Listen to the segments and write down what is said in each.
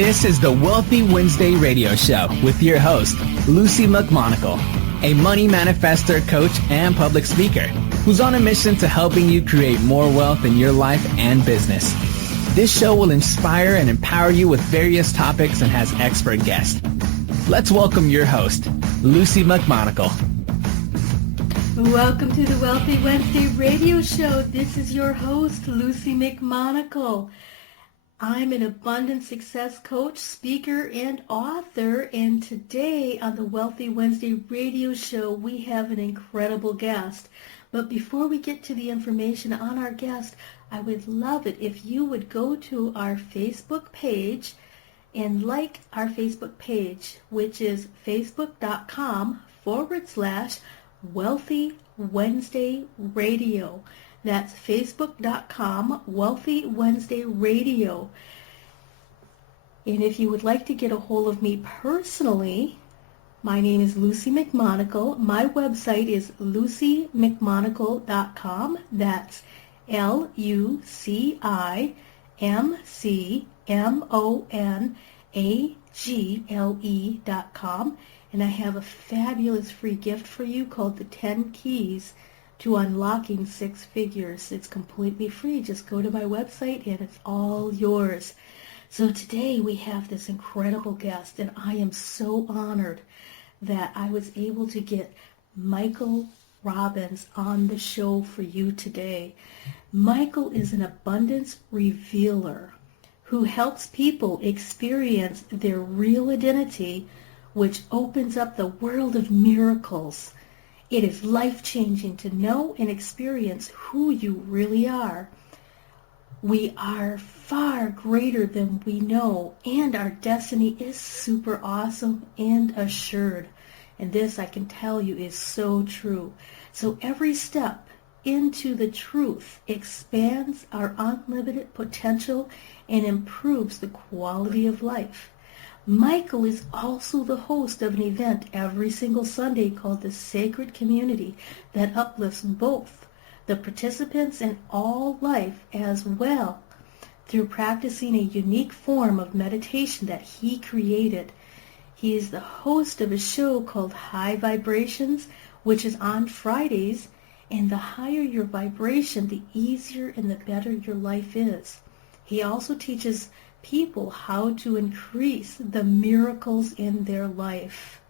This is the Wealthy Wednesday radio show with your host, Luci McMonagle, a money manifestor, coach, and public speaker who's on a mission to helping you create more wealth in your life and business. This show will inspire and empower you with various topics and has expert guests. Let's welcome your host, Luci McMonagle. Welcome to the Wealthy Wednesday radio show. This is your host, Luci McMonagle. I'm an abundant success coach, speaker, and author, and today on the Wealthy Wednesday radio show, we have an incredible guest. But before we get to the information on our guest, I would love it if you would go to our Facebook page and like our Facebook page, which is facebook.com/Wealthy Wednesday Radio. That's facebook.com, Wealthy Wednesday Radio. And if you would like to get a hold of me personally, my name is Luci McMonagle. My website is lucimcmonagle.com. That's LuciMcmonagle.com. And I have a fabulous free gift for you called the 10 Keys to Unlocking Six Figures. It's completely free. Just go to my website and it's all yours. So today we have this incredible guest, and I am so honored that I was able to get Michael Robbins on the show for you today. Michael is an abundance revealer who helps people experience their real identity, which opens up the world of miracles. It is life-changing to know and experience who you really are. We are far greater than we know, and our destiny is super awesome and assured. And this, I can tell you, is so true. So every step into the truth expands our unlimited potential and improves the quality of life. Michael is also the host of an event every single Sunday called the Sacred Community that uplifts both the participants and all life as well through practicing a unique form of meditation that he created. He is the host of a show called High Vibrations, which is on Fridays, and the higher your vibration, the easier and the better your life is. He also teaches people how to increase the miracles in their life.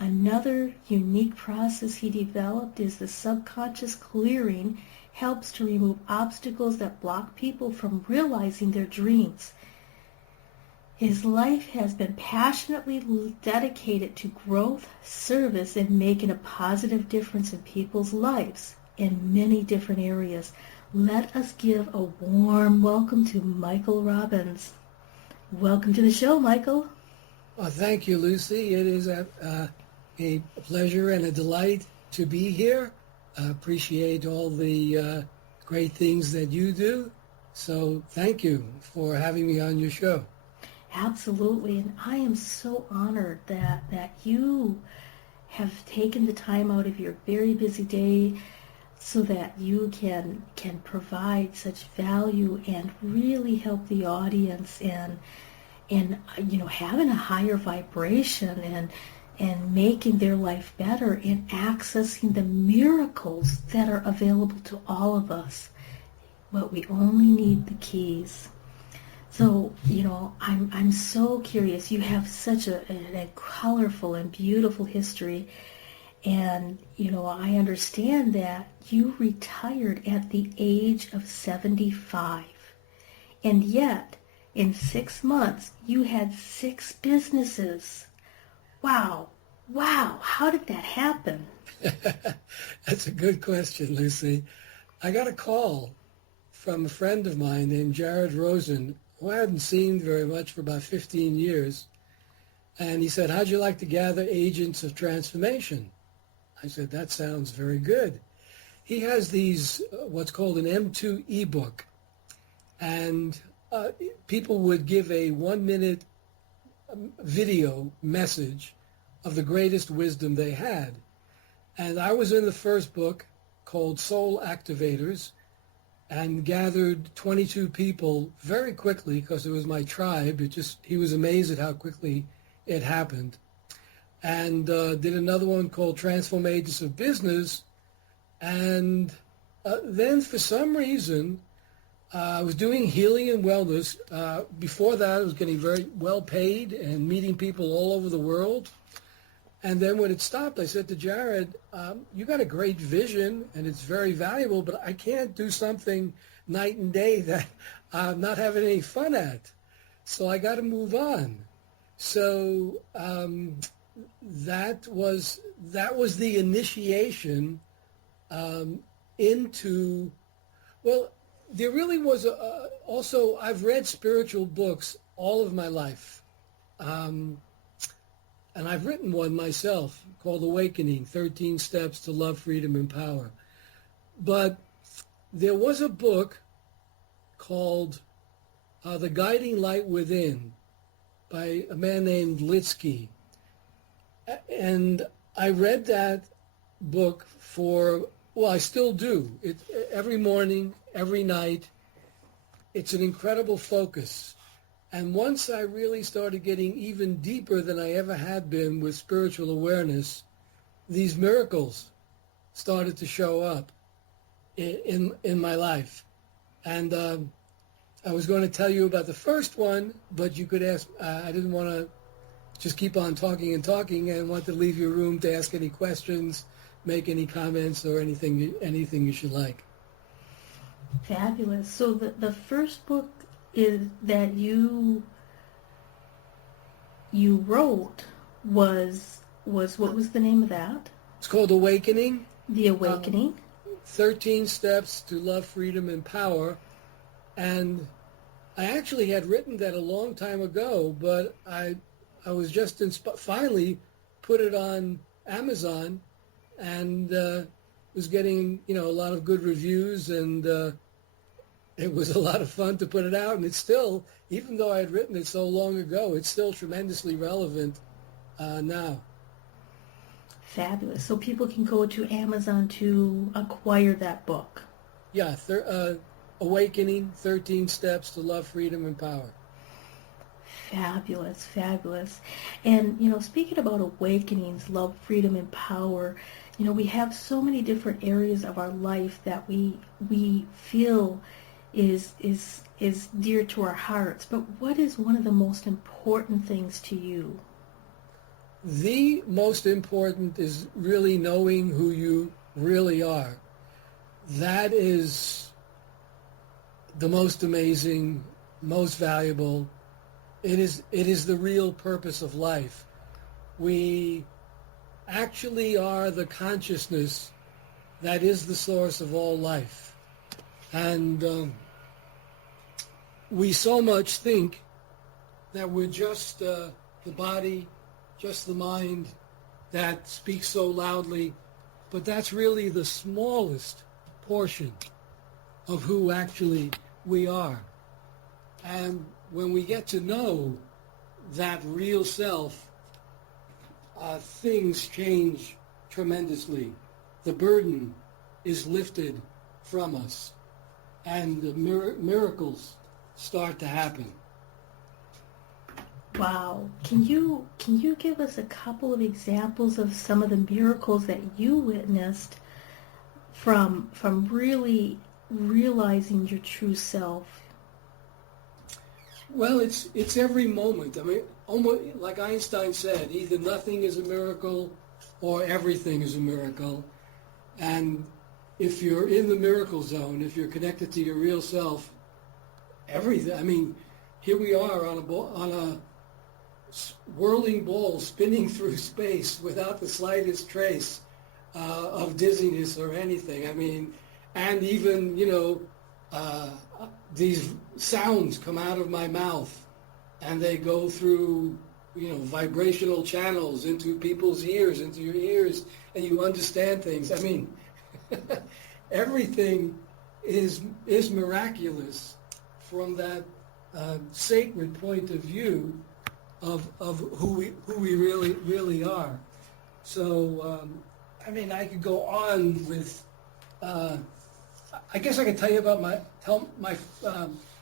Another unique process he developed is the subconscious clearing, helps to remove obstacles that block people from realizing their dreams. His life has been passionately dedicated to growth, service, and making a positive difference in people's lives in many different areas. Let us give a warm welcome to Michael Robbins. Welcome to the show, Michael. Well, thank you, Luci. It is a pleasure and a delight to be here. I appreciate all the great things that you do. So thank you for having me on your show. Absolutely. And I am so honored that you have taken the time out of your very busy day so that you can provide such value and really help the audience and having a higher vibration and making their life better and accessing the miracles that are available to all of us. But we only need the keys. So, I'm so curious. You have such a colorful and beautiful history. And, I understand that you retired at the age of 75. And yet, in 6 months, you had 6 businesses. Wow. How did that happen? That's a good question, Luci. I got a call from a friend of mine named Jared Rosen, who I hadn't seen very much for about 15 years. And he said, how'd you like to gather agents of transformation? I said, that sounds very good. He has these, what's called an M2 ebook. And people would give a 1-minute video message of the greatest wisdom they had. And I was in the first book called Soul Activators. and gathered 22 people very quickly because it was my tribe. He was amazed at how quickly it happened. And did another one called Transform Agents of Business. And then for some reason, I was doing healing and wellness. Before that, I was getting very well paid and meeting people all over the world. And then when it stopped, I said to Jared, you got a great vision and it's very valuable, but I can't do something night and day that I'm not having any fun at. So I got to move on. So that was the initiation into, well, there really was also, I've read spiritual books all of my life. And I've written one myself called Awakening, 13 Steps to Love, Freedom, and Power. But there was a book called The Guiding Light Within by a man named Litsky. And I read that book I still do. Every morning, every night. It's an incredible focus. And once I really started getting even deeper than I ever had been with spiritual awareness, these miracles started to show up in my life. And I was going to tell you about the first one, but you could ask, I didn't want to just keep on talking and talking, and want to leave you room to ask any questions, make any comments, or anything you should like. Fabulous. So the first book is that you wrote was what was the name of that? It's called Awakening. The Awakening. 13 Steps to Love, Freedom, and Power. And I actually had written that a long time ago, but I was just finally put it on Amazon, and was getting a lot of good reviews, and it was a lot of fun to put it out. And it's still, even though I had written it so long ago, it's still tremendously relevant now. Fabulous. So people can go to Amazon to acquire that book. Yeah, Awakening, 13 Steps to Love, Freedom, and Power. Fabulous, fabulous. And, speaking about awakenings, love, freedom, and power, we have so many different areas of our life that we feel is dear to our hearts. But what is one of the most important things to you? The most important is really knowing who you really are. That is the most amazing, most valuable. It is the real purpose of life. We actually are the consciousness that is the source of all life. And we so much think that we're just the body, just the mind that speaks so loudly, but that's really the smallest portion of who actually we are. And when we get to know that real self, things change tremendously. The burden is lifted from us, and the miracles start to happen. Wow. Can you give us a couple of examples of some of the miracles that you witnessed from really realizing your true self? Well, it's every moment. I mean, almost like Einstein said, either nothing is a miracle or everything is a miracle. And if you're in the miracle zone, if you're connected to your real self, everything. I mean, here we are on a whirling ball spinning through space without the slightest trace of dizziness or anything. I mean, and even, these sounds come out of my mouth, and they go through, vibrational channels into people's ears, into your ears, and you understand things. I mean, everything is miraculous from that sacred point of view of who we really are. So, I could go on with. I guess I could tell you about my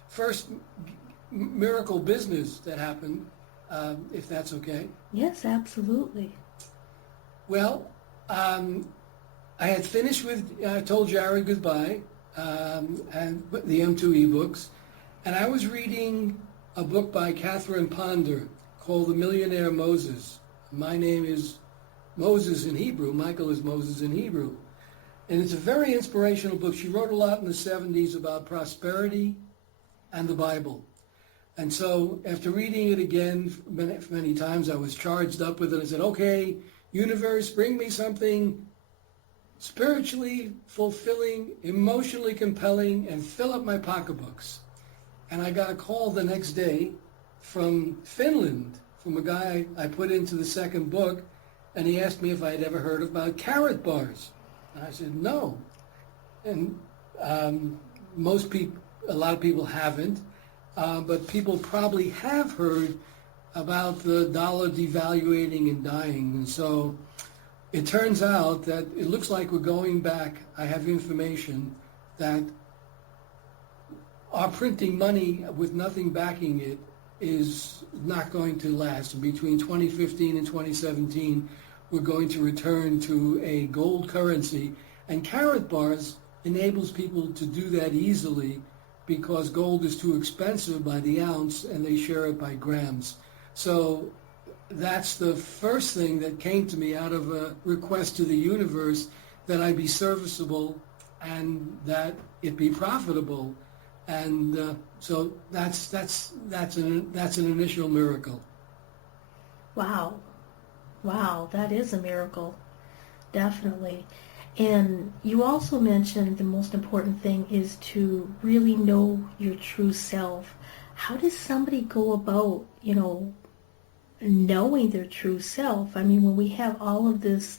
first miracle business that happened, if that's okay. Yes, absolutely. Well, I had finished with, I told Jared goodbye, and the M2 ebooks, and I was reading a book by Catherine Ponder called The Millionaire Moses. My name is Moses in Hebrew. Michael is Moses in Hebrew. And it's a very inspirational book. She wrote a lot in the 70s about prosperity and the Bible. And so after reading it again many times, I was charged up with it. I said, okay, universe, bring me something spiritually fulfilling, emotionally compelling, and fill up my pocketbooks. And I got a call the next day from Finland, from a guy I put into the second book, and he asked me if I had ever heard about carrot bars. And I said, no. And a lot of people haven't, but people probably have heard about the dollar devaluating and dying. And so it turns out that it looks like we're going back. I have information that our printing money with nothing backing it is not going to last. And between 2015 and 2017, we're going to return to a gold currency. And carrot bars enables people to do that easily because gold is too expensive by the ounce and they share it by grams. So that's the first thing that came to me out of a request to the universe, that I be serviceable and that it be profitable. And so that's an initial miracle. Wow, that is a miracle, definitely. And you also mentioned the most important thing is to really know your true self. How does somebody go about, knowing their true self? I mean, when we have all of this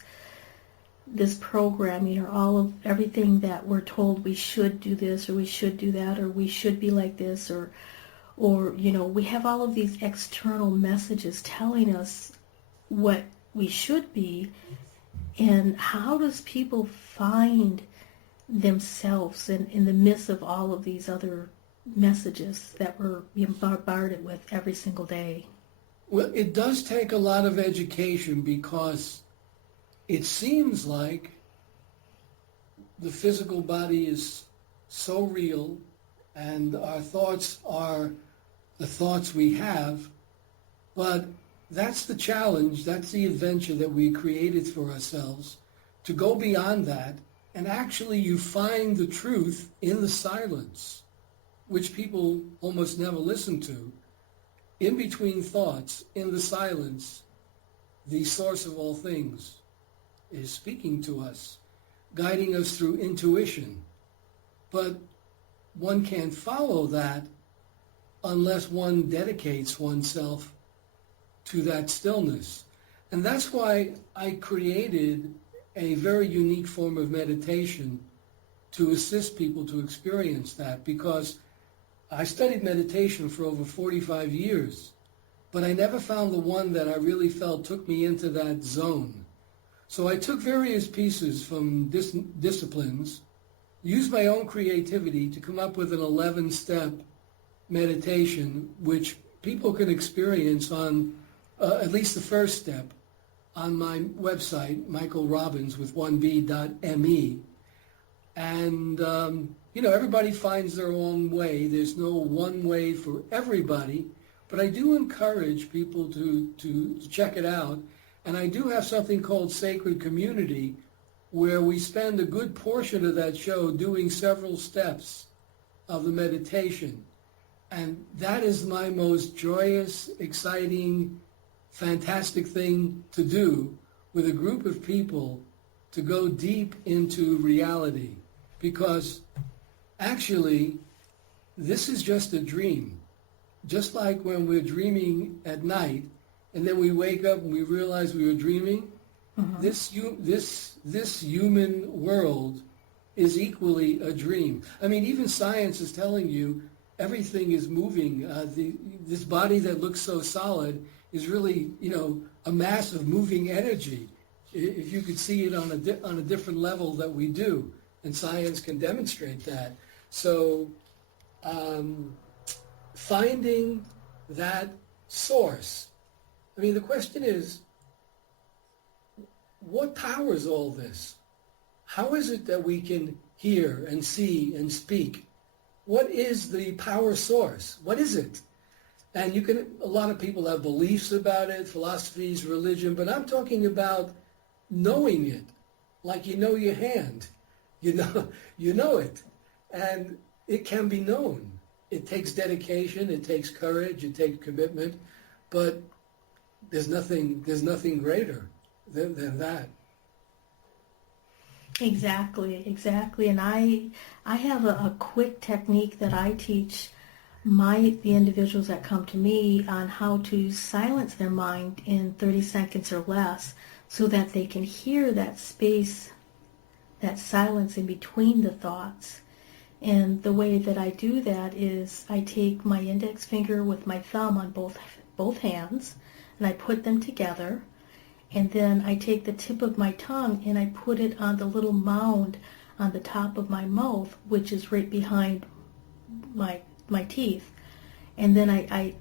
programming, or all of everything that we're told we should do this or we should do that or we should be like this, or we have all of these external messages telling us what we should be. And how does people find themselves in the midst of all of these other messages that we're being bombarded with every single day? Well, it does take a lot of education, because it seems like the physical body is so real and our thoughts are the thoughts we have, but that's the challenge, that's the adventure that we created for ourselves, to go beyond that, and actually you find the truth in the silence, which people almost never listen to. In between thoughts, in the silence, the source of all things is speaking to us, guiding us through intuition. But one can't follow that unless one dedicates oneself to that stillness. And that's why I created a very unique form of meditation to assist people to experience that, because I studied meditation for over 45 years, but I never found the one that I really felt took me into that zone. So I took various pieces from disciplines, used my own creativity to come up with an 11-step meditation, which people can experience on at least the first step on my website, michaelrobbins.me. And, everybody finds their own way. There's no one way for everybody, but I do encourage people to check it out. And I do have something called Sacred Community, where we spend a good portion of that show doing several steps of the meditation. And that is my most joyous, exciting, fantastic thing to do with a group of people, to go deep into reality. Because actually, this is just a dream. Just like when we're dreaming at night, and then we wake up and we realize we were dreaming, this human world is equally a dream. I mean, even science is telling you everything is moving. This body that looks so solid is really, a mass of moving energy, if you could see it on a different level that we do. and science can demonstrate that. So finding that source. I mean, the question is, what powers all this? How is it that we can hear and see and speak? What is the power source? What is it? And a lot of people have beliefs about it, philosophies, religion, but I'm talking about knowing it, like you know your hand. You know it. And it can be known. It takes dedication, it takes courage, it takes commitment, but there's nothing greater than that. Exactly. And I have a quick technique that I teach the individuals that come to me on how to silence their mind in 30 seconds or less so that they can hear that space, that silence in between the thoughts. And the way that I do that is I take my index finger with my thumb on both hands and I put them together. And then I take the tip of my tongue and I put it on the little mound on the top of my mouth, which is right behind my teeth. And then I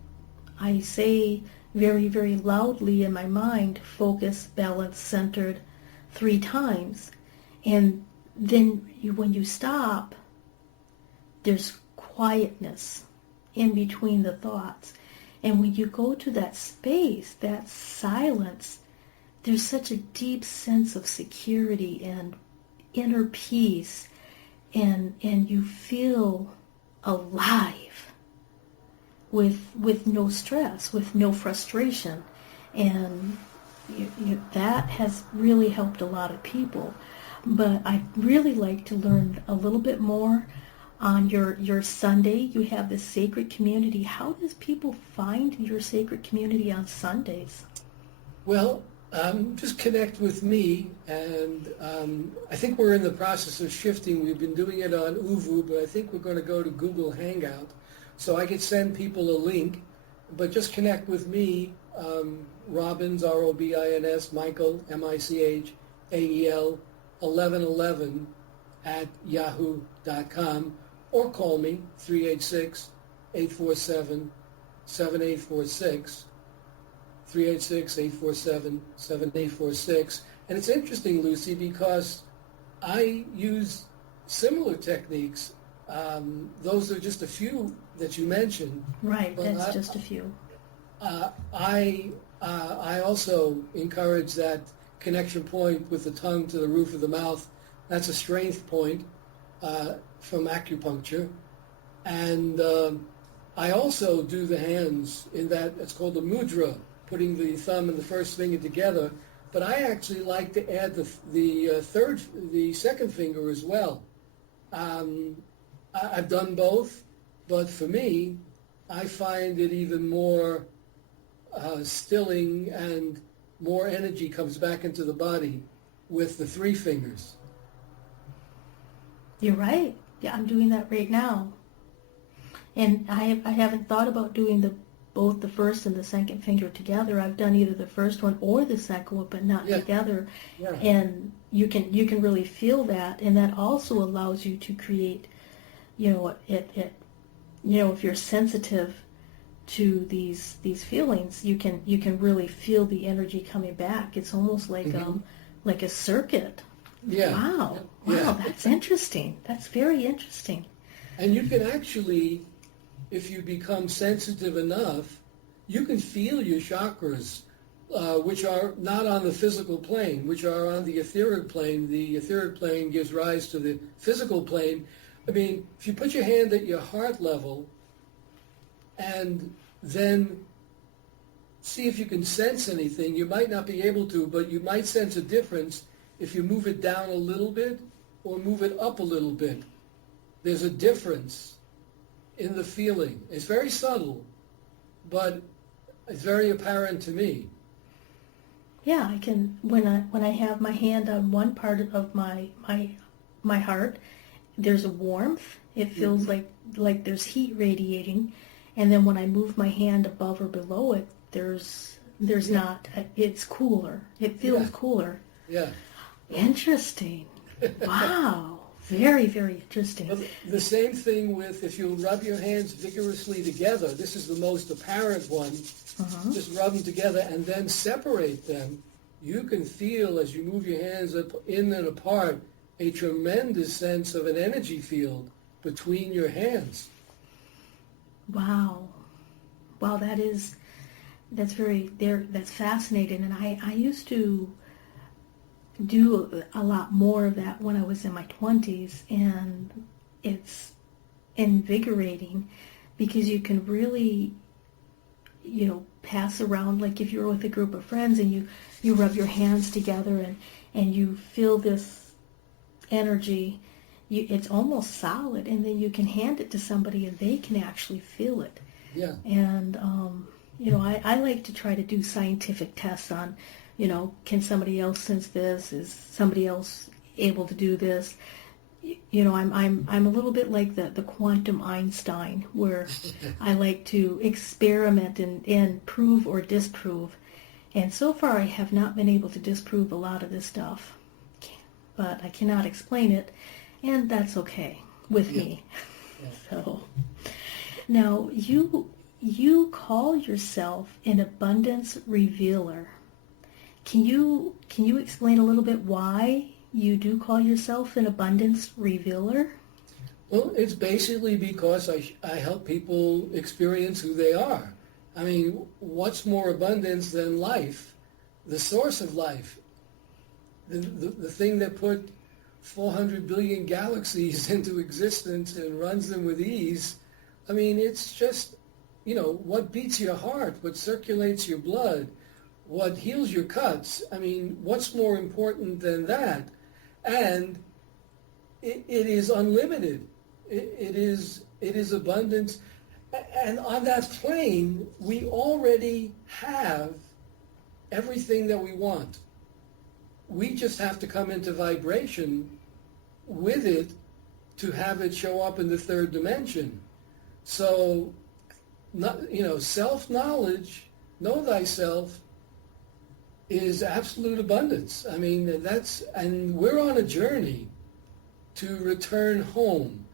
say very, very loudly in my mind, focus, balance, centered, 3 times. And then when you stop, there's quietness in between the thoughts. And when you go to that space, that silence, there's such a deep sense of security and inner peace, and you feel alive with no stress, with no frustration. And that has really helped a lot of people. But I'd really like to learn a little bit more on your Sunday. You have this sacred community. How does people find your sacred community on Sundays? Well, just connect with me, and I think we're in the process of shifting. We've been doing it on Uvu, but I think we're going to go to Google Hangout, so I could send people a link. But just connect with me, Robbins, Robins, Michael, Michael, 1111 at yahoo.com, or call me 386-847-7846. 386-847-7846. And it's interesting, Lucy, because I use similar techniques. Those are just a few that you mentioned. Right, that's just a few. I also encourage that connection point with the tongue to the roof of the mouth. That's a strength point from acupuncture. And I also do the hands in that, it's called the mudra, putting the thumb and the first finger together, but I actually like to add the second finger as well. I've done both, but for me, I find it even more stilling, and more energy comes back into the body with the 3 fingers. You're right. Yeah, I'm doing that right now. And I haven't thought about doing both the first and the second finger together. I've done either the first one or the second one, but not together. Yeah. And you can really feel that, and that also allows you to create, if you're sensitive to these feelings, you can really feel the energy coming back. It's almost like like a circuit. Yeah. Wow, that's interesting. That's very interesting. And you can actually, if you become sensitive enough, you can feel your chakras, which are not on the physical plane, which are on the etheric plane. The etheric plane gives rise to the physical plane. I mean, if you put your hand at your heart level and then see if you can sense anything, you might not be able to, but you might sense a difference if you move it down a little bit or move it up a little bit. There's a difference in the feeling. It's very subtle, but it's very apparent to me. Yeah, I can, when I have my hand on one part of my heart, there's a warmth. It feels like there's heat radiating, and then when I move my hand above or below it, there's not. It's cooler. It feels cooler. Yeah. Interesting. Wow. Very, very interesting. But the same thing with if you rub your hands vigorously together. This is the most apparent one. Just rub them together and then separate them. You can feel as you move your hands up in and apart a tremendous sense of an energy field between your hands. Wow. Wow, that's fascinating. And I used to do a lot more of that when I was in my 20s, and it's invigorating because you can really, pass around, like if you're with a group of friends and you rub your hands together and you feel this energy, it's almost solid, and then you can hand it to somebody and they can actually feel it. Yeah. And, I like to try to do scientific tests on, can somebody else sense this? Is somebody else able to do this? I'm a little bit like the quantum Einstein, where I like to experiment and prove or disprove. And so far I have not been able to disprove a lot of this stuff, but I cannot explain it, and that's okay with me. Yeah. So now you call yourself an abundance revealer. Can you explain a little bit why you do call yourself an abundance revealer? Well, it's basically because I help people experience who they are. I mean, what's more abundance than life, the source of life, the thing that put 400 billion galaxies into existence and runs them with ease? I mean, it's just, what beats your heart, what circulates your blood, what heals your cuts. I mean, what's more important than that? And it is unlimited. It is abundance. And on that plane, we already have everything that we want. We just have to come into vibration with it to have it show up in the third dimension. So, self-knowledge, know thyself, is absolute abundance. I mean, and we're on a journey to return home.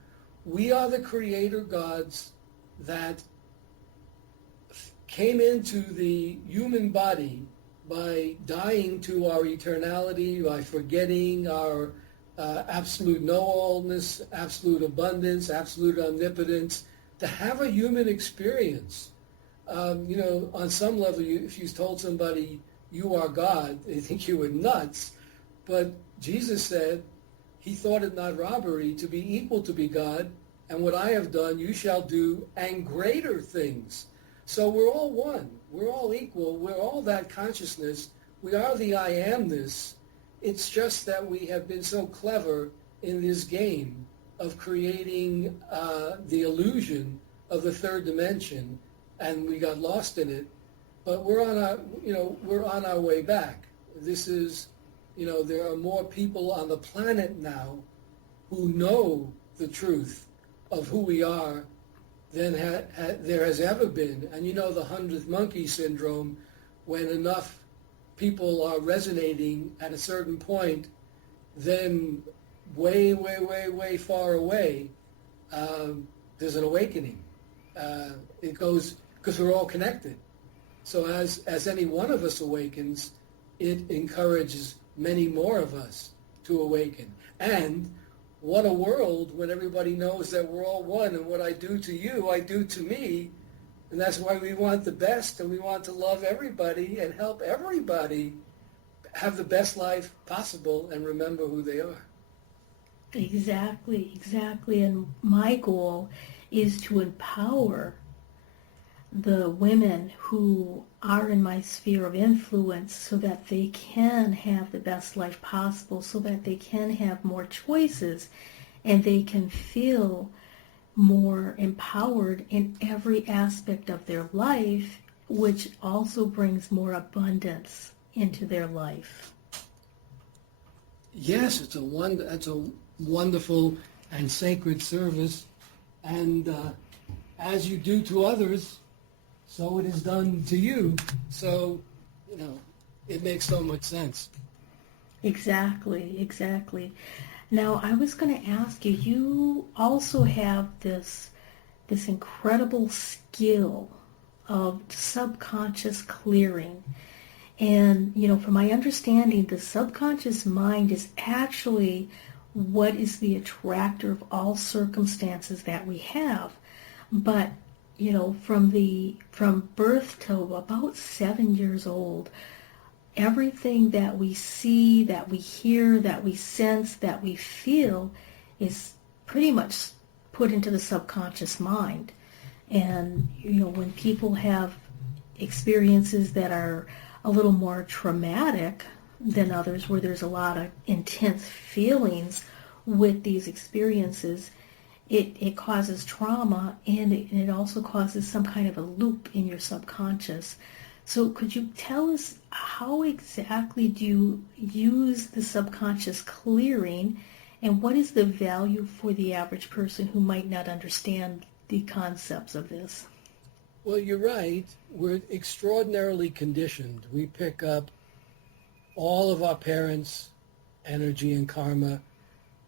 We are the creator gods that came into the human body by dying to our eternality, by forgetting our absolute know-allness, absolute abundance, absolute omnipotence, to have a human experience. On some level, if you told somebody, you are God, they think you were nuts. But Jesus said, he thought it not robbery to be equal to be God, and what I have done you shall do, and greater things. So we're all one. We're all equal. We're all that consciousness. We are the I amness. It's just that we have been so clever in this game of creating the illusion of the third dimension, and we got lost in it. But we're on our way back. This is, there are more people on the planet now who know the truth of who we are than there has ever been. And the 100th monkey syndrome, when enough people are resonating at a certain point, then way, way, way, way far away, there's an awakening. It goes, because we're all connected. So as any one of us awakens, it encourages many more of us to awaken. And what a world when everybody knows that we're all one, and what I do to you, I do to me. And that's why we want the best, and we want to love everybody and help everybody have the best life possible and remember who they are. Exactly. And my goal is to empower the women who are in my sphere of influence so that they can have the best life possible, so that they can have more choices and they can feel more empowered in every aspect of their life, which also brings more abundance into their life. Yes, it's a wonderful and sacred service, and as you do to others, so it is done to you. So, it makes so much sense. Exactly. Now, I was going to ask you, you also have this incredible skill of subconscious clearing. And, from my understanding, the subconscious mind is actually what is the attractor of all circumstances that we have. But, from birth to about 7 years old, everything that we see, that we hear, that we sense, that we feel is pretty much put into the subconscious mind. And, when people have experiences that are a little more traumatic than others, where there's a lot of intense feelings with these experiences, it causes trauma, and it also causes some kind of a loop in your subconscious. So could you tell us how exactly do you use the subconscious clearing, and what is the value for the average person who might not understand the concepts of this? Well, you're right. We're extraordinarily conditioned. We pick up all of our parents' energy and karma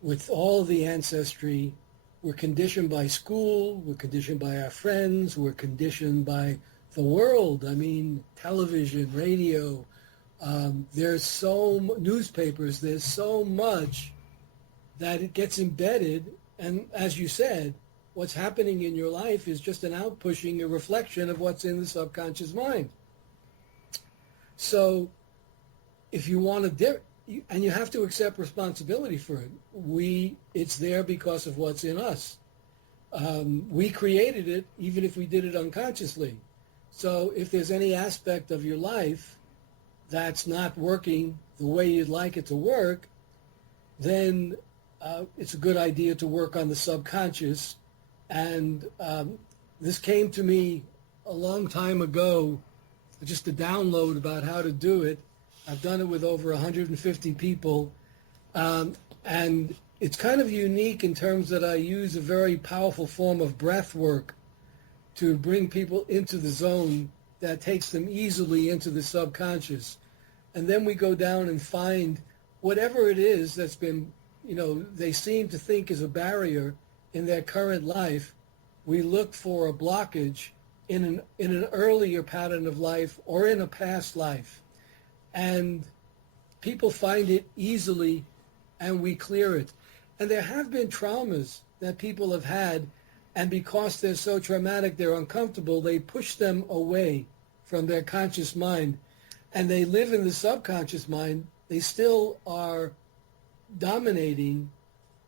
with all of the ancestry. We're conditioned by school. We're conditioned by our friends. We're conditioned by the world. I mean, television, radio. There's newspapers. There's so much that it gets embedded. And as you said, what's happening in your life is just an outpushing, a reflection of what's in the subconscious mind. So if you want to, and you have to accept responsibility for it. It's there because of what's in us. We created it, even if we did it unconsciously. So if there's any aspect of your life that's not working the way you'd like it to work, then it's a good idea to work on the subconscious. And this came to me a long time ago, just a download about how to do it. I've done it with over 150 people. And it's kind of unique in terms that I use a very powerful form of breath work to bring people into the zone that takes them easily into the subconscious. And then we go down and find whatever it is that's been, they seem to think is a barrier in their current life. We look for a blockage in an earlier pattern of life or in a past life. And people find it easily, and we clear it. And there have been traumas that people have had, and because they're so traumatic, they're uncomfortable, they push them away from their conscious mind, and they live in the subconscious mind. They still are dominating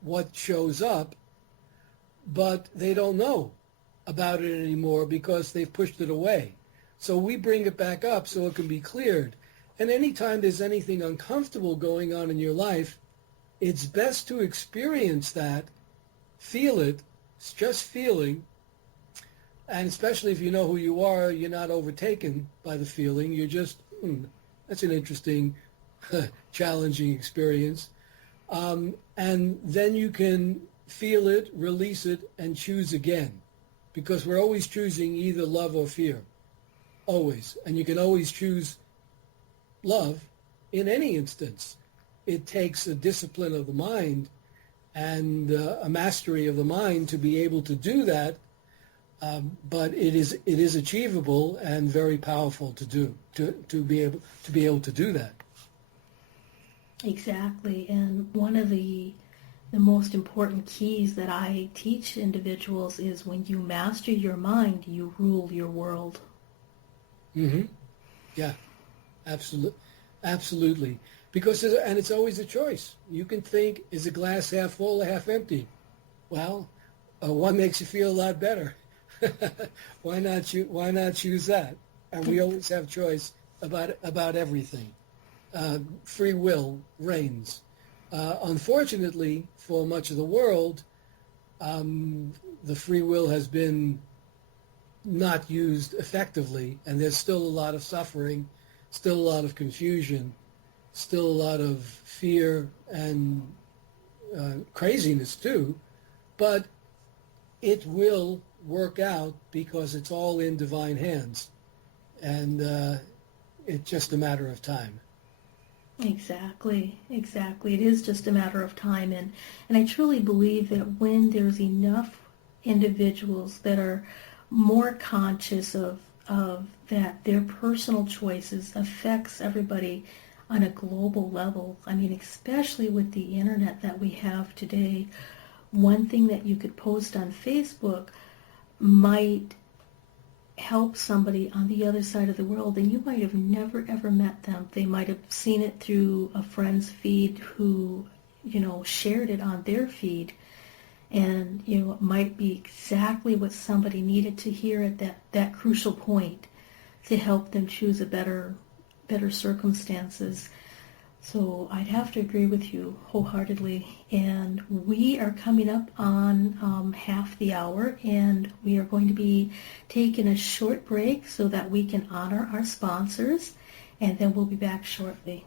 what shows up, but they don't know about it anymore because they've pushed it away. So we bring it back up so it can be cleared. And anytime there's anything uncomfortable going on in your life, it's best to experience that, feel it. It's just feeling. And especially if you know who you are, you're not overtaken by the feeling. You're just, that's an interesting, challenging experience. And then you can feel it, release it, and choose again. Because we're always choosing either love or fear. Always. And you can always choose love in any instance. It takes a discipline of the mind and a mastery of the mind to be able to do that, but it is achievable and very powerful to do to be able to do that. Exactly, and one of the most important keys that I teach individuals is when you master your mind, you rule your world. Mm-hmm. Yeah, absolutely. Because it's always a choice. You can think, is the glass half full or half empty? Well, one makes you feel a lot better. Why not choose that? And we always have choice about everything. Free will reigns. Unfortunately, for much of the world, the free will has been not used effectively, and there's still a lot of suffering, still a lot of confusion, still a lot of fear and craziness too, but it will work out because it's all in divine hands, and it's just a matter of time. Exactly, exactly. It is just a matter of time, and I truly believe that when there's enough individuals that are more conscious of that their personal choices affects everybody on a global level. I mean, especially with the internet that we have today, one thing that you could post on Facebook might help somebody on the other side of the world, and you might have never ever met them. They might have seen it through a friend's feed who, shared it on their feed, and it might be exactly what somebody needed to hear at that crucial point to help them choose a better circumstances. So I'd have to agree with you wholeheartedly. And we are coming up on half the hour, and we are going to be taking a short break so that we can honor our sponsors, and then we'll be back shortly.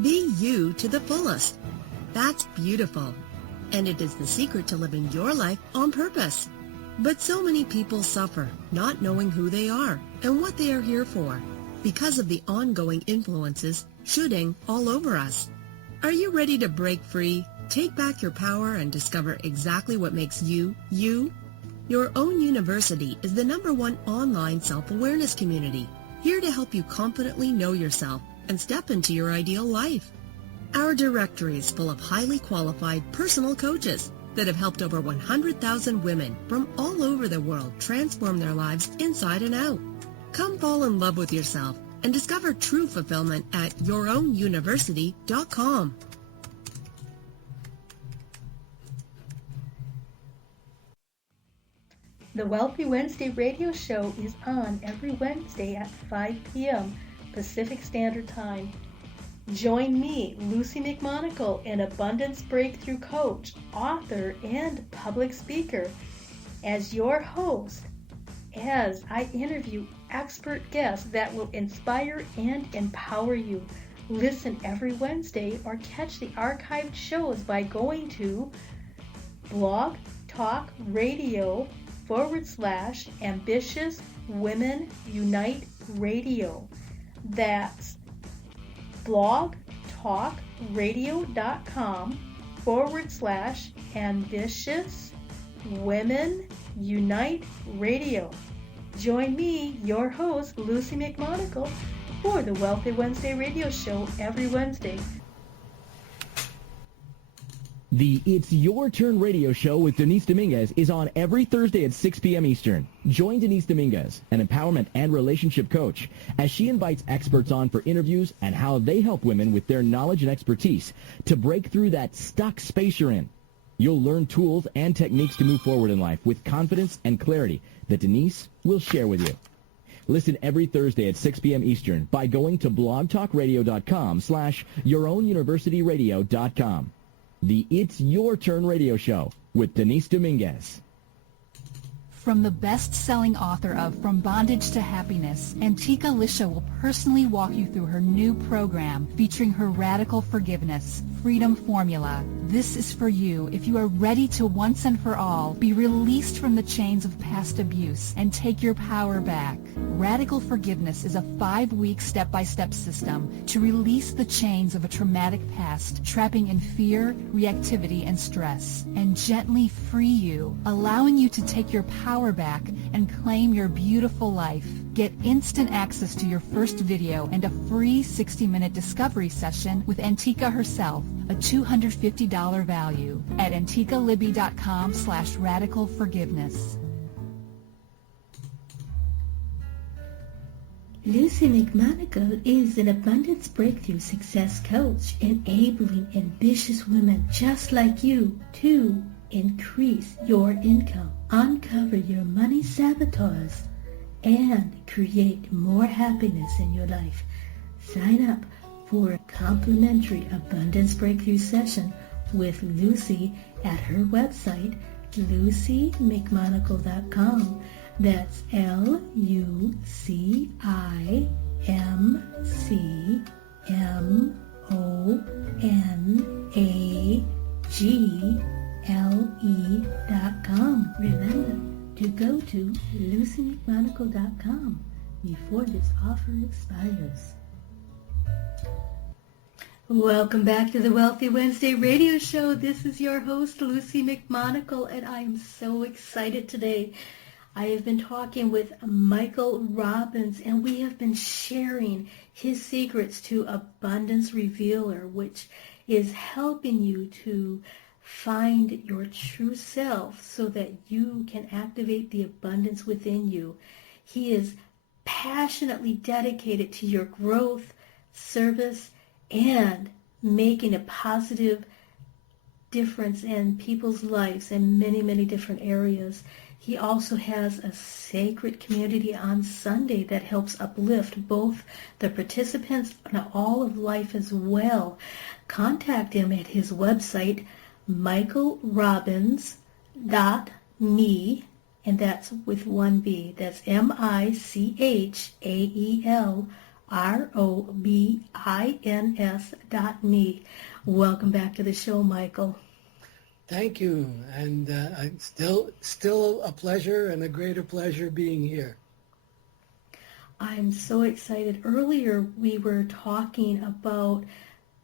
Be you to the fullest. That's beautiful. And it is the secret to living your life on purpose. But so many people suffer, not knowing who they are and what they are here for, because of the ongoing influences shooting all over us. Are you ready to break free, take back your power, and discover exactly what makes you, you? Your Own University is the #1 online self-awareness community, here to help you confidently know yourself and step into your ideal life. Our directory is full of highly qualified personal coaches that have helped over 100,000 women from all over the world transform their lives inside and out. Come fall in love with yourself and discover true fulfillment at yourownuniversity.com. The Wealthy Wednesday radio show is on every Wednesday at 5 p.m. Pacific Standard Time. Join me, Luci McMonagle, an abundance breakthrough coach, author, and public speaker, as your host, as I interview expert guests that will inspire and empower you. Listen every Wednesday or catch the archived shows by going to Blog Talk Radio /Ambitious Women Unite Radio. That's blogtalkradio.com /Ambitious Women Unite Radio. Join me, your host, Luci McMonagle, for the Wealthy Wednesday radio show every Wednesday. The It's Your Turn radio show with Denise Dominguez is on every Thursday at 6 p.m. Eastern. Join Denise Dominguez, an empowerment and relationship coach, as she invites experts on for interviews and how they help women with their knowledge and expertise to break through that stuck space you're in. You'll learn tools and techniques to move forward in life with confidence and clarity that Denise will share with you. Listen every Thursday at 6 p.m. Eastern by going to blogtalkradio.com /yourownuniversityradio.com. The It's Your Turn radio show with Denise Dominguez. From the best-selling author of From Bondage to Happiness, Antika Lisha will personally walk you through her new program featuring her Radical Forgiveness Freedom Formula. This is for you if you are ready to once and for all be released from the chains of past abuse and take your power back. Radical Forgiveness is a 5-week step-by-step system to release the chains of a traumatic past, trapping in fear, reactivity, and stress, and gently free you, allowing you to take your power back and claim your beautiful life. Get instant access to your first video and a free 60-minute discovery session with Antika herself, a $250 value, at antikalibby.com /radicalforgiveness. Luci McMonagle is an abundance breakthrough success coach, enabling ambitious women just like you to increase your income, uncover your money saboteurs, and create more happiness in your life. Sign up for a complimentary abundance breakthrough session with Luci at her website, lucimcmonagle.com. That's LuciMcMonagle.com. Remember to go to lucymcmonagle.com before this offer expires. Welcome back to the Wealthy Wednesday radio show. This is your host, Luci McMonagle, and I am so excited today. I have been talking with Michael Robbins, and we have been sharing his secrets to Abundance Revealer, which is helping you to find your true self so that you can activate the abundance within you. He is passionately dedicated to your growth, service, and making a positive difference in people's lives in many, many different areas. He also has a sacred community on Sunday that helps uplift both the participants and all of life as well. Contact him at his website, michaelrobbins.me, and that's with one B. That's MichaelRobins.me. Welcome back to the show, Michael. Thank you, and still a pleasure and a greater pleasure being here. I'm so excited. Earlier we were talking about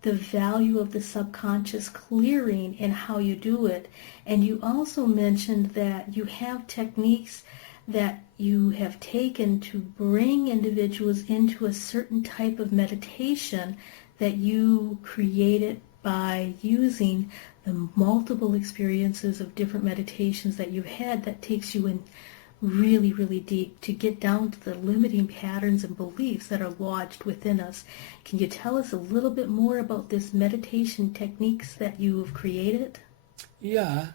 the value of the subconscious clearing and how you do it, and you also mentioned that you have techniques that you have taken to bring individuals into a certain type of meditation that you created by using the multiple experiences of different meditations that you've had that takes you in really, really deep to get down to the limiting patterns and beliefs that are lodged within us. Can you tell us a little bit more about this meditation techniques that you've created? Yeah.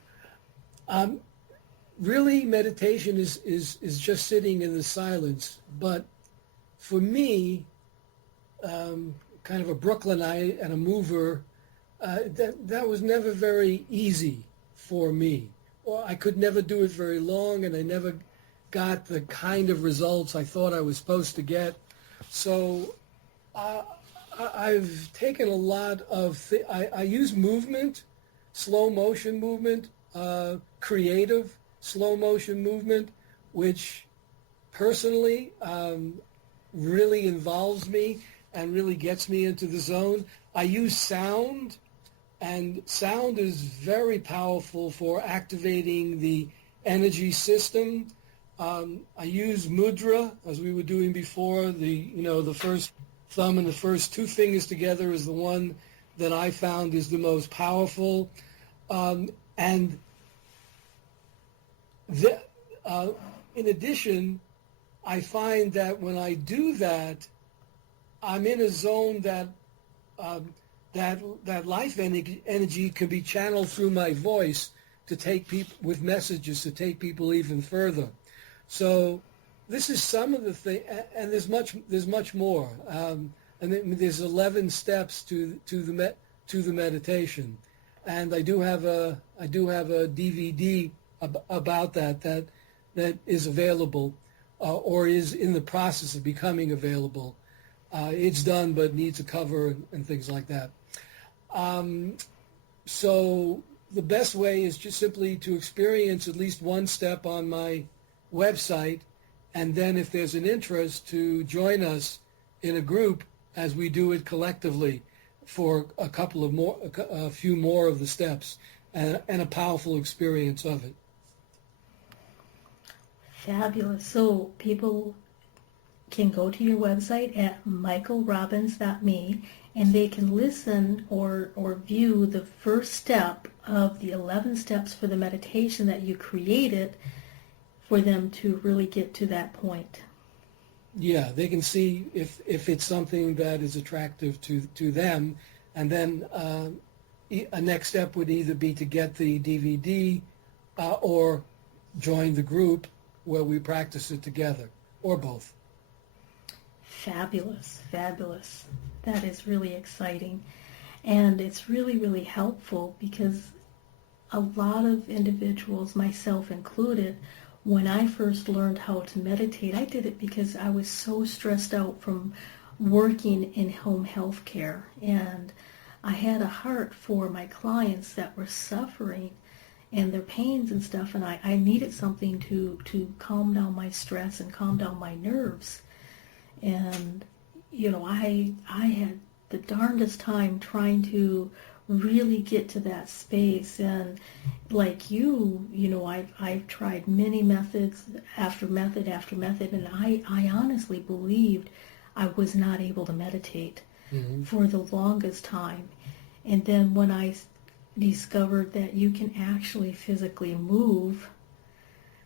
Really, meditation is just sitting in the silence. But for me, kind of a Brooklynite and a mover, that was never very easy for me. Well, I could never do it very long, and I never got the kind of results I thought I was supposed to get. So I've taken a lot of, I use movement, slow motion movement, creative slow motion movement, which personally really involves me and really gets me into the zone. I use sound, and sound is very powerful for activating the energy system. I use mudra, as we were doing before. The first thumb and the first two fingers together is the one that I found is the most powerful. In addition, I find that when I do that, I'm in a zone that life energy can be channeled through my voice to take people with messages to take people even further. So this is some of the thing, and there's much more. And there's 11 steps to the meditation, and I do have a DVD about that is available, or is in the process of becoming available. It's done, but needs a cover and things like that. So the best way is just simply to experience at least one step on my website, and then if there's an interest, to join us in a group as we do it collectively for a few more of the steps, and a powerful experience of it. Fabulous. So people can go to your website at michaelrobbins.me, and they can listen or view the first step of the 11 steps for the meditation that you created for them to really get to that point. Yeah, they can see if it's something that is attractive to them, and then a next step would either be to get the DVD or join the group where we practice it together, or both. Fabulous, fabulous. That is really exciting. And it's really, really helpful because a lot of individuals, myself included, when I first learned how to meditate, I did it because I was so stressed out from working in home health care. And I had a heart for my clients that were suffering. and their pains and stuff, and I needed something to calm down my stress and calm down my nerves. And, I had the darndest time trying to really get to that space. And like I've tried many methods after method after method, and I honestly believed I was not able to meditate for the longest time. And then when I discovered that you can actually physically move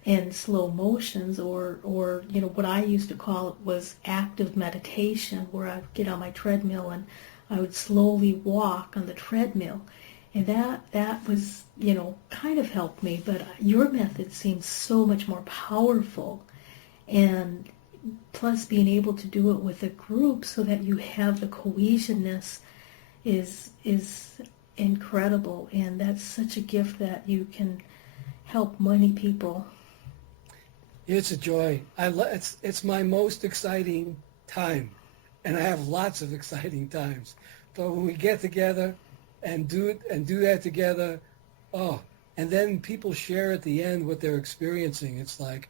in slow motions, or what I used to call it was active meditation, where I would get on my treadmill and I would slowly walk on the treadmill, and that was kind of helped me. But your method seems so much more powerful, and plus being able to do it with a group so that you have the cohesionness is incredible, and that's such a gift that you can help many people. It's a joy. It's my most exciting time, and I have lots of exciting times. But when we get together and do that together, and then people share at the end what they're experiencing. It's like,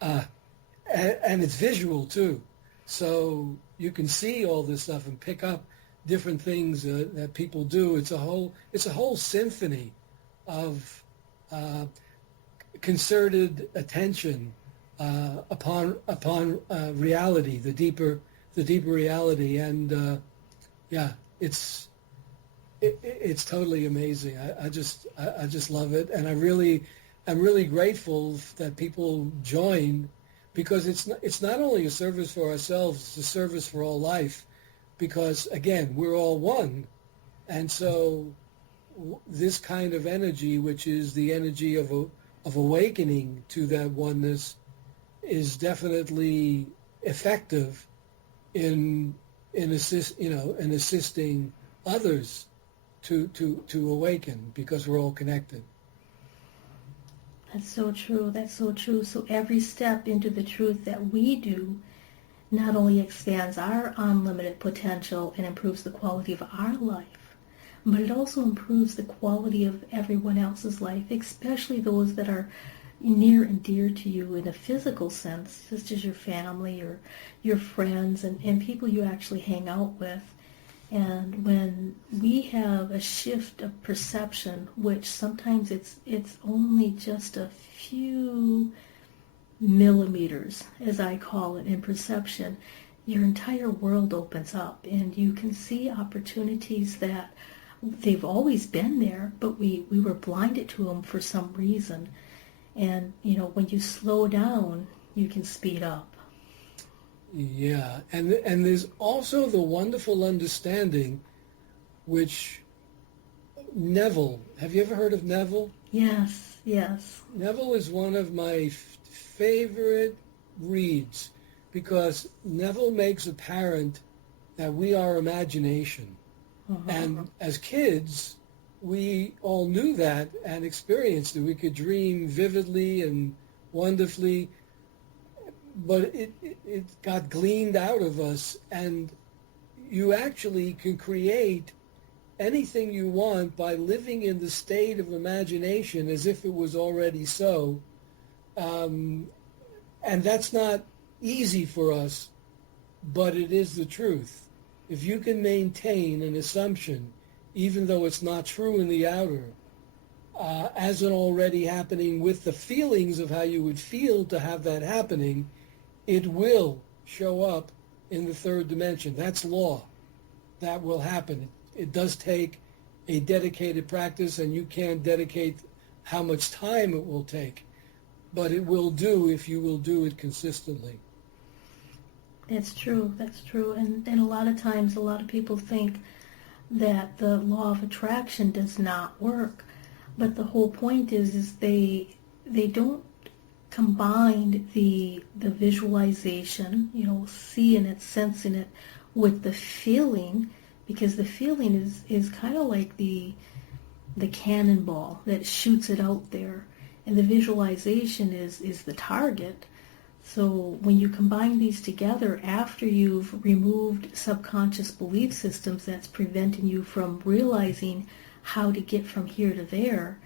and it's visual too, so you can see all this stuff and pick up different things that people do. It's a whole symphony of concerted attention upon reality, the deeper reality, and it's totally amazing. I just love it, and I'm really grateful that people join, because it's not only a service for ourselves, it's a service for all life. Because, again, we're all one. And so this kind of energy, which is the energy of awakening to that oneness, is definitely effective in assisting others to awaken, because we're all connected. That's so true. That's so true. So every step into the truth that we do not only expands our unlimited potential and improves the quality of our life, but it also improves the quality of everyone else's life, especially those that are near and dear to you in a physical sense, such as your family or your friends and people you actually hang out with. And when we have a shift of perception, which sometimes it's only just a few millimeters, as I call it, in perception, your entire world opens up, and you can see opportunities that they've always been there, but we were blinded to them for some reason. And when you slow down, you can speed up. Yeah, and there's also the wonderful understanding, which Neville, have you ever heard of Neville? Yes. Neville is one of my favorite reads, because Neville makes apparent that we are imagination. And as kids, we all knew that and experienced it. We could dream vividly and wonderfully, but it got gleaned out of us, and you actually can create anything you want by living in the state of imagination as if it was already so. And that's not easy for us, but it is the truth. If you can maintain an assumption, even though it's not true in the outer, as an already happening, with the feelings of how you would feel to have that happening, it will show up in the third dimension. That's law. That will happen. It does take a dedicated practice, and you can't dedicate how much time it will take, but it will do if you will do it consistently. That's true. And a lot of times, a lot of people think that the law of attraction does not work. But the whole point is they don't combine the visualization, seeing it, sensing it, with the feeling, because the feeling is kind of like the cannonball that shoots it out there, and the visualization is the target. So when you combine these together, after you've removed subconscious belief systems that's preventing you from realizing how to get from here to there,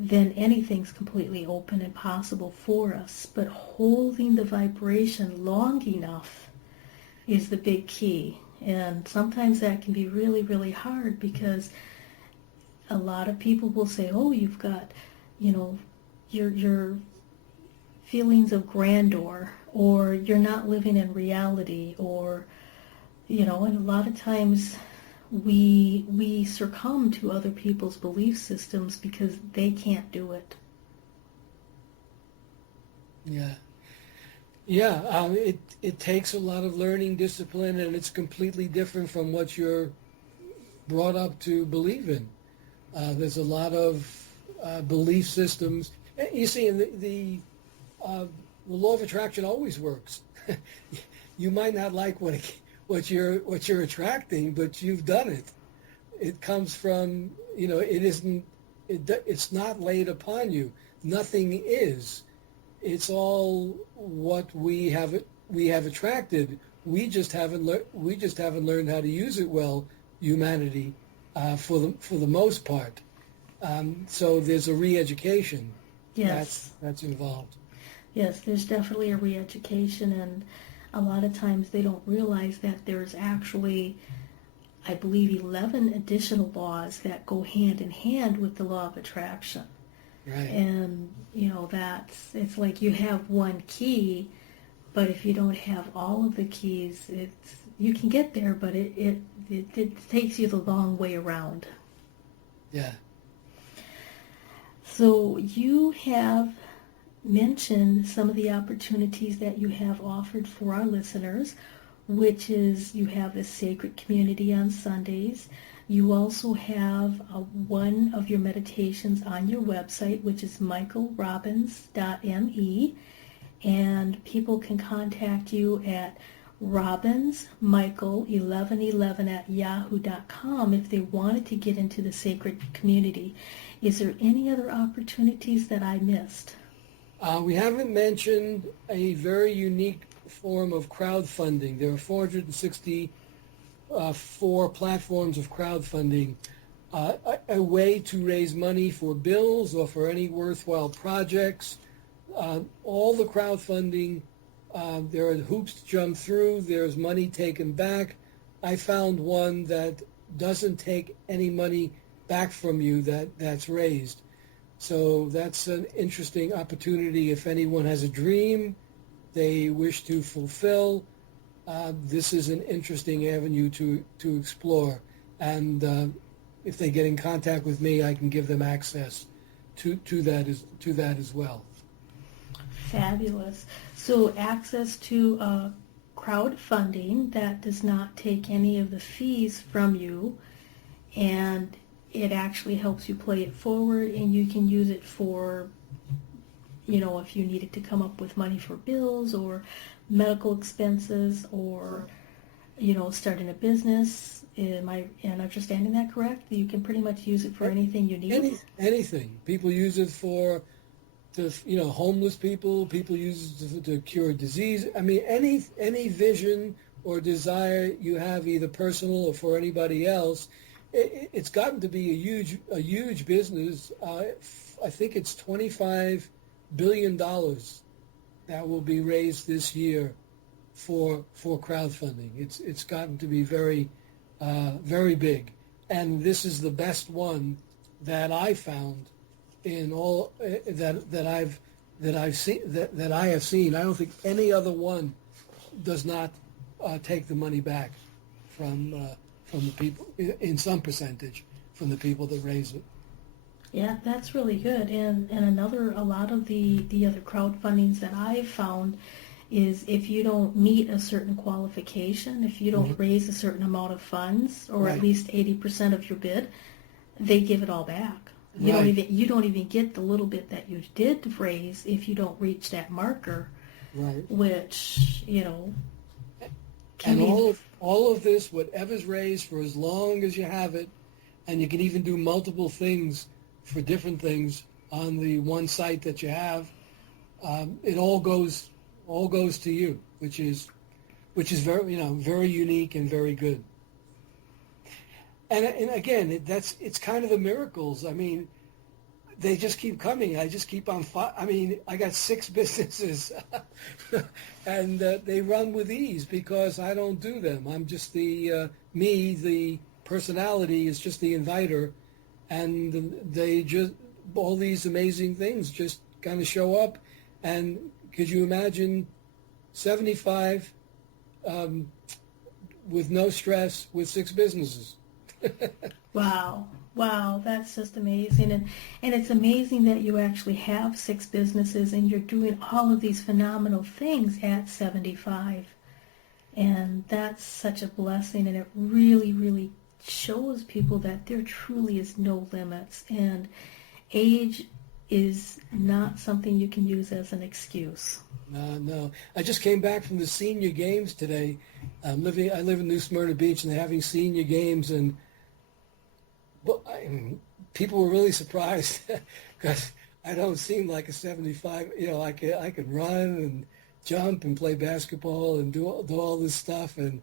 then anything's completely open and possible for us. But holding the vibration long enough is the big key. And sometimes that can be really, really hard, because a lot of people will say, oh, you've got, your feelings of grandeur, or you're not living in reality, or, and a lot of times we succumb to other people's belief systems because they can't do it. Yeah. It takes a lot of learning discipline, and it's completely different from what you're brought up to believe in. There's a lot of belief systems. You see, the law of attraction always works. You might not like what you're attracting, but you've done it. It comes from, it's not laid upon you. Nothing is. It's all what we have attracted. We just haven't learned how to use it well, humanity, for the most part. So there's a re-education. Yes. That's involved. Yes, there's definitely a re-education, and a lot of times they don't realize that there's actually, I believe, 11 additional laws that go hand in hand with the law of attraction. Right. And, it's like you have one key, but if you don't have all of the keys, you can get there, but it takes you the long way around. Yeah. So you have mentioned some of the opportunities that you have offered for our listeners, which is you have a sacred community on Sundays. You also have one of your meditations on your website, which is michaelrobbins.me, and people can contact you at robbinsmichael1111@yahoo.com if they wanted to get into the sacred community. Is there any other opportunities that I missed? We haven't mentioned a very unique form of crowdfunding. There are 464 platforms of crowdfunding, a way to raise money for bills or for any worthwhile projects. All the crowdfunding, there are hoops to jump through. There's money taken back. I found one that doesn't take any money back from you that's raised. So that's an interesting opportunity if anyone has a dream they wish to fulfill. This is an interesting avenue to explore. And if they get in contact with me, I can give them access to that as well. Fabulous. So access to crowdfunding that does not take any of the fees from you, and it actually helps you play it forward, and you can use it for, if you needed to come up with money for bills or medical expenses or, starting a business. Am I understanding that correct? You can pretty much use it for anything you need? Anything. People use it for, homeless people use it to cure disease. I mean, any vision or desire you have, either personal or for anybody else, it's gotten to be a huge business. I think it's $25 billion that will be raised this year for crowdfunding. It's gotten to be very very big, and this is the best one that I found in all that I have seen. I don't think any other one does not take the money back from the people, in some percentage, from the people that raise it. Yeah, that's really good. And a lot of the other crowdfundings that I've found is if you don't meet a certain qualification, if you don't raise a certain amount of funds, or at least 80% of your bid, they give it all back. You don't even get the little bit that you did raise if you don't reach that marker, which, and all of this, whatever's raised, for as long as you have it, and you can even do multiple things for different things on the one site that you have, it all goes to you, which is very very unique and very good. And again, it's kind of the miracles. I mean, they just keep coming. I just keep on. I mean, I got 6 businesses, and they run with ease because I don't do them. I'm just the personality is just the inviter, and they just all these amazing things just kind of show up. And could you imagine 75 with no stress with 6 businesses? Wow, that's just amazing. And it's amazing that you actually have 6 businesses and you're doing all of these phenomenal things at 75. And that's such a blessing, and it really, really shows people that there truly is no limits. And age is not something you can use as an excuse. No. I just came back from the senior games today. I live in New Smyrna Beach, and they're having senior games, and people were really surprised because I don't seem like a 75. You know, I can run and jump and play basketball and do all this stuff, and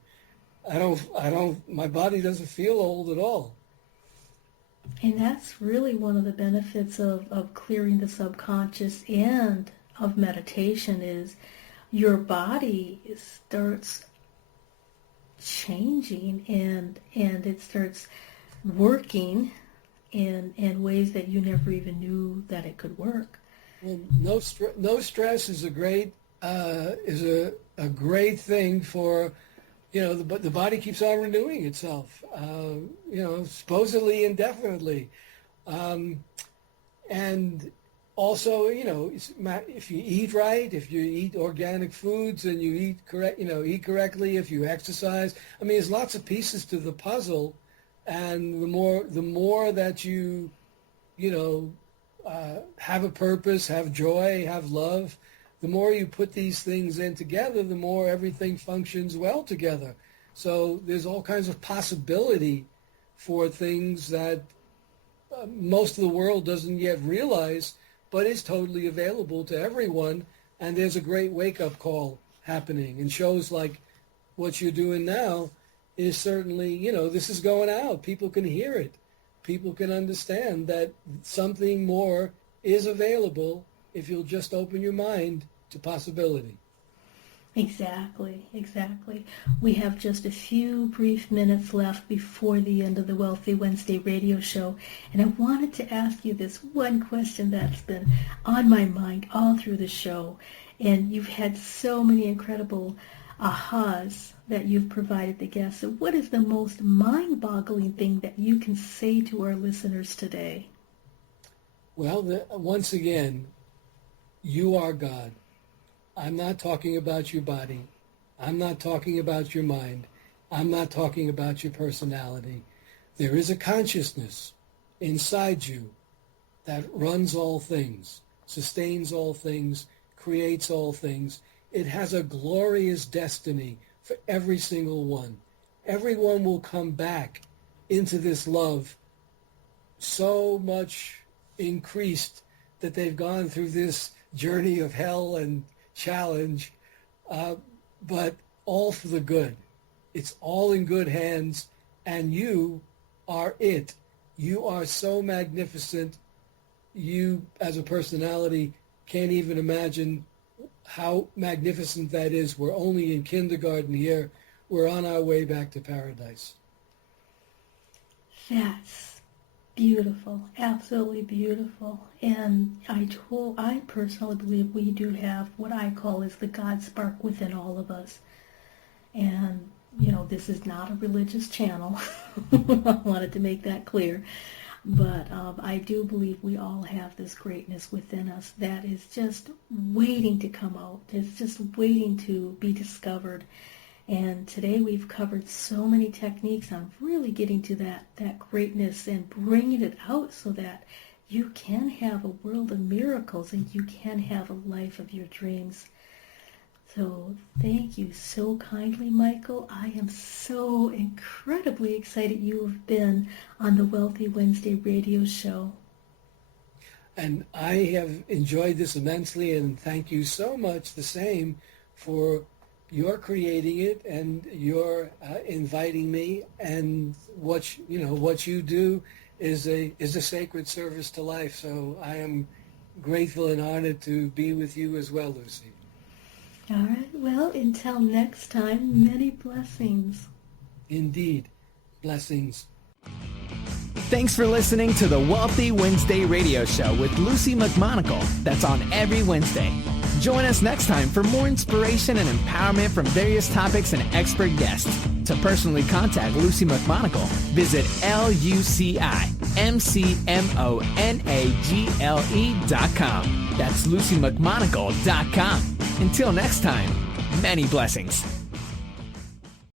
I don't. My body doesn't feel old at all. And that's really one of the benefits of clearing the subconscious and of meditation is your body starts changing and it starts working in ways that you never even knew that it could work. Well, no stress is a great great thing for, you know, the body keeps on renewing itself, you know, supposedly indefinitely, and also, you know, if you eat right, if you eat organic foods and you eat correctly, if you exercise, I mean, there's lots of pieces to the puzzle. And the more that you have a purpose, have joy, have love, the more you put these things in together, the more everything functions well together. So there's all kinds of possibility for things that most of the world doesn't yet realize, but is totally available to everyone. And there's a great wake-up call happening. And shows like what you're doing now is certainly, you know, this is going out. People can hear it. People can understand that something more is available if you'll just open your mind to possibility. Exactly. We have just a few brief minutes left before the end of the Wealthy Wednesday radio show, and I wanted to ask you this one question that's been on my mind all through the show, and you've had so many incredible ahas that you've provided the guests. So what is the most mind-boggling thing that you can say to our listeners today? Well, once again, you are God. I'm not talking about your body. I'm not talking about your mind. I'm not talking about your personality. There is a consciousness inside you that runs all things, sustains all things, creates all things. It has a glorious destiny for every single one. Everyone will come back into this love so much increased that they've gone through this journey of hell and challenge, but all for the good. It's all in good hands, and you are it. You are so magnificent. You, as a personality, can't even imagine how magnificent that is. We're only in kindergarten here. We're on our way back to paradise. That's beautiful, absolutely beautiful. And I personally believe we do have what I call is the God spark within all of us. And, you know, this is not a religious channel. I wanted to make that clear. But I do believe we all have this greatness within us that is just waiting to come out. It's just waiting to be discovered. And today we've covered so many techniques on really getting to that greatness and bringing it out so that you can have a world of miracles and you can have a life of your dreams. So thank you so kindly, Michael. I am so incredibly excited you have been on the Wealthy Wednesday radio show. And I have enjoyed this immensely, and thank you so much, the same, for your creating it and your inviting me, and what you do is a sacred service to life. So I am grateful and honored to be with you as well, Lucy. All right. Well, until next time, many blessings. Indeed. Blessings. Thanks for listening to the Wealthy Wednesday radio show with Luci McMonagle. That's on every Wednesday. Join us next time for more inspiration and empowerment from various topics and expert guests. To personally contact Luci McMonagle, visit LuciMcMonagle.com. That's LuciMcMonagle.com. Until next time, many blessings.